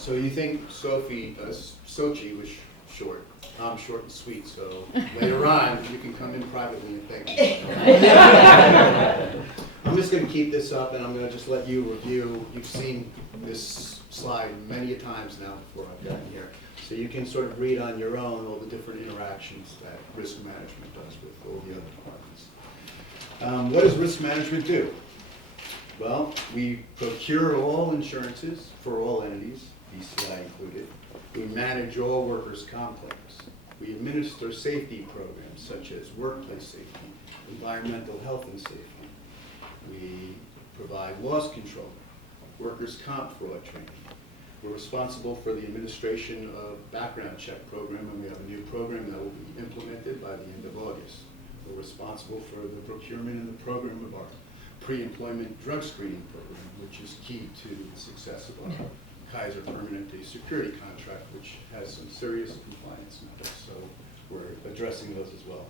So you think Sochi was short? I'm short and sweet, so later on, you can come in privately and thank me. I'm just going to keep this up, and I'm going to just let you review. You've seen this slide many a times now before I've gotten here. So you can sort of read on your own all the different interactions that risk management does with all the other departments. What does risk management do? Well, we procure all insurances for all entities, BCI included. We manage all workers' comp claims. We administer safety programs such as workplace safety, environmental health and safety. We provide loss control, workers' comp fraud training. We're responsible for the administration of background check program, and we have a new program that will be implemented by the end of August. We're responsible for the procurement and the program of our pre-employment drug screening program, which is key to the success of our Kaiser Permanente security contract, which has some serious compliance matters, so we're addressing those as well.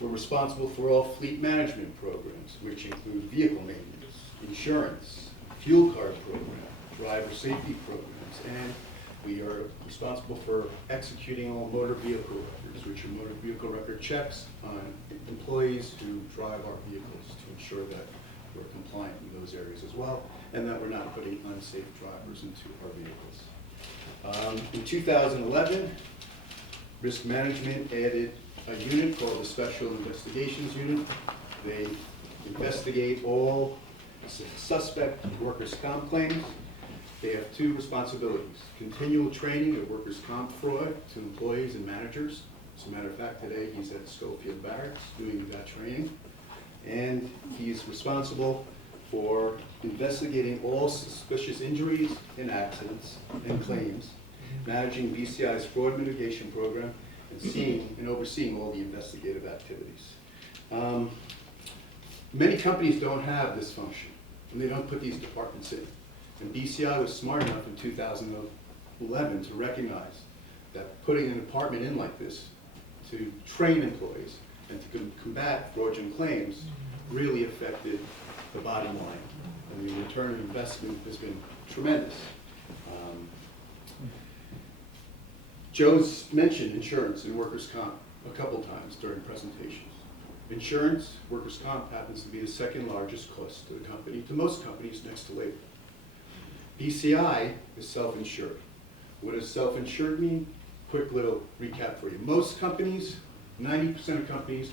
We're responsible for all fleet management programs, which include vehicle maintenance, insurance, fuel card program, driver safety programs, and we are responsible for executing all motor vehicle records, which are motor vehicle record checks on employees who drive our vehicles to ensure that we're compliant in those areas as well, and that we're not putting unsafe drivers into our vehicles. In 2011, risk management added a unit called the Special Investigations Unit. They investigate all suspect workers' comp claims. They have two responsibilities: continual training of workers' comp fraud to employees and managers. As a matter of fact, today he's at Schofield Barracks doing that training. And he's responsible for investigating all suspicious injuries and accidents and claims, managing BCI's fraud mitigation program, and seeing and overseeing all the investigative activities. Many companies don't have this function, and they don't put these departments in. And BCI was smart enough in 2011 to recognize that putting an department in like this to train employees and to combat fraudulent claims really affected the bottom line. And the return on investment has been tremendous. Joe's mentioned insurance and workers' comp a couple times during presentations. Insurance, workers' comp, happens to be the second largest cost to the company, to most companies, next to labor. BCI is self-insured. What does self-insured mean? Quick little recap for you. Most companies, 90% of companies,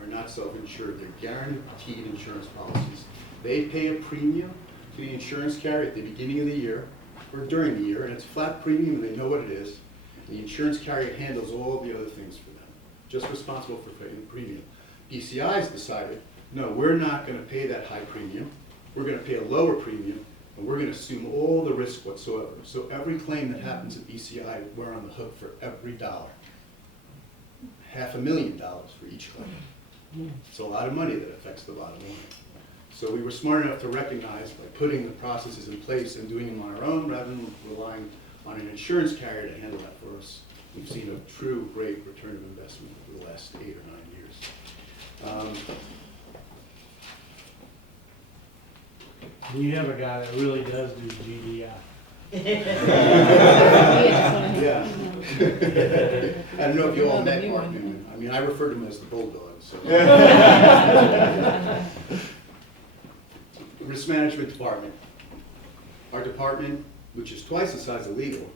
are not self-insured. They're guaranteed insurance policies. They pay a premium to the insurance carrier at the beginning of the year or during the year, and it's a flat premium and they know what it is. And the insurance carrier handles all the other things for them, just responsible for paying the premium. BCI has decided, no, we're not going to pay that high premium. We're going to pay a lower premium, and we're going to assume all the risk whatsoever. So every claim that happens at BCI, we're on the hook for every dollar. $500,000 for each claim. It's a lot of money that affects the bottom line. So we were smart enough to recognize, by putting the processes in place and doing them on our own rather than relying on an insurance carrier to handle that for us, we've seen a true great return of investment over the last 8 or 9 years. You have a guy that really does do GDI. Yeah. I don't know if you all met Mark Newman. I mean, I refer to him as the bulldog. So. Risk management department. Our department, which is twice the size of legal.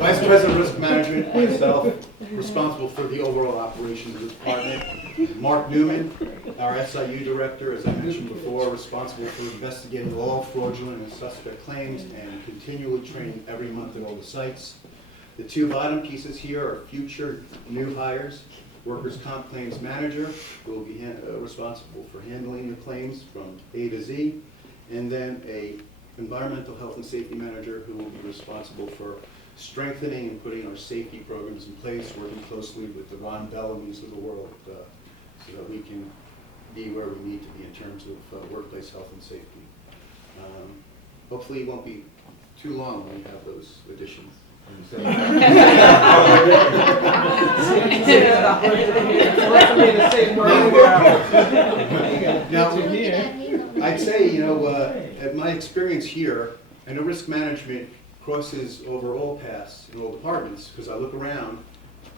Vice President of Risk Management, myself, responsible for the overall operations of the department. Mark Newman, our SIU director, as I mentioned before, responsible for investigating all fraudulent and suspect claims and continually training every month at all the sites. The two bottom pieces here are future new hires. Workers' comp claims manager, who will be responsible for handling the claims from A to Z, and then a environmental health and safety manager who will be responsible for strengthening and putting our safety programs in place, working closely with the Ron Bellamy's of the world so that we can be where we need to be in terms of workplace health and safety. Hopefully it won't be too long when we have those additions. Now, I'd say, at my experience here, I know risk management crosses over all paths in all departments, because I look around,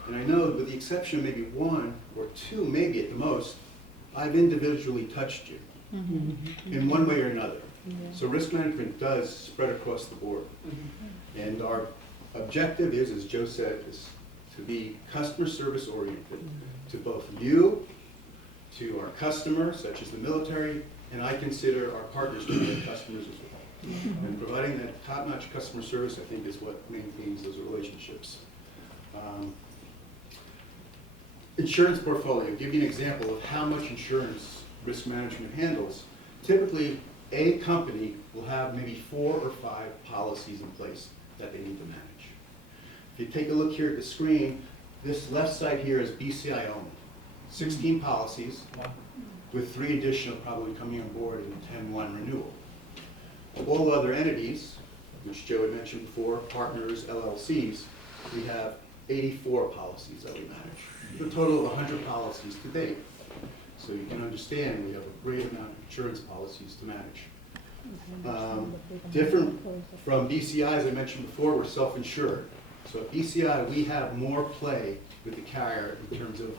and I know, with the exception of maybe one or two, maybe at the most, I've individually touched you in one way or another. So risk management does spread across the board. And our objective is, as Joe said, is to be customer service oriented to both you, to our customers, such as the military, and I consider our partners to be our customers as well. And providing that top-notch customer service, I think, is what maintains those relationships. Insurance portfolio, give you an example of how much insurance risk management handles. Typically, a company will have maybe 4 or 5 policies in place that they need to manage. If you take a look here at the screen, this left side here is BCI only. 16 policies, with 3 additional probably coming on board in 10-1 renewal. All other entities, which Joe had mentioned before, partners, LLCs, we have 84 policies that we manage. A total of 100 policies to date. So you can understand we have a great amount of insurance policies to manage. Different from BCI, as I mentioned before, we're self-insured. So at BCI, we have more play with the carrier in terms of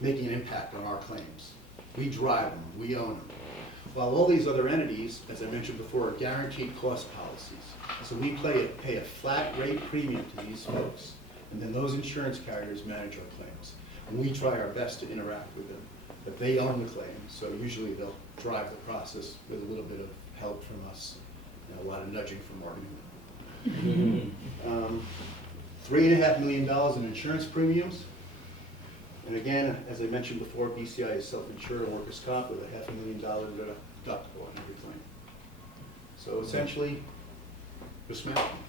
making an impact on our claims. We drive them, we own them. While all these other entities, as I mentioned before, are guaranteed cost policies. So we pay a flat rate premium to these folks, and then those insurance carriers manage our claims. And we try our best to interact with them. But they own the claim, so usually they'll drive the process with a little bit of help from us, a lot of nudging from marketing. $3.5 million in insurance premiums. And again, as I mentioned before, BCI is self-insured on workers' comp with a $500,000 deductible on every claim. So essentially, risk management.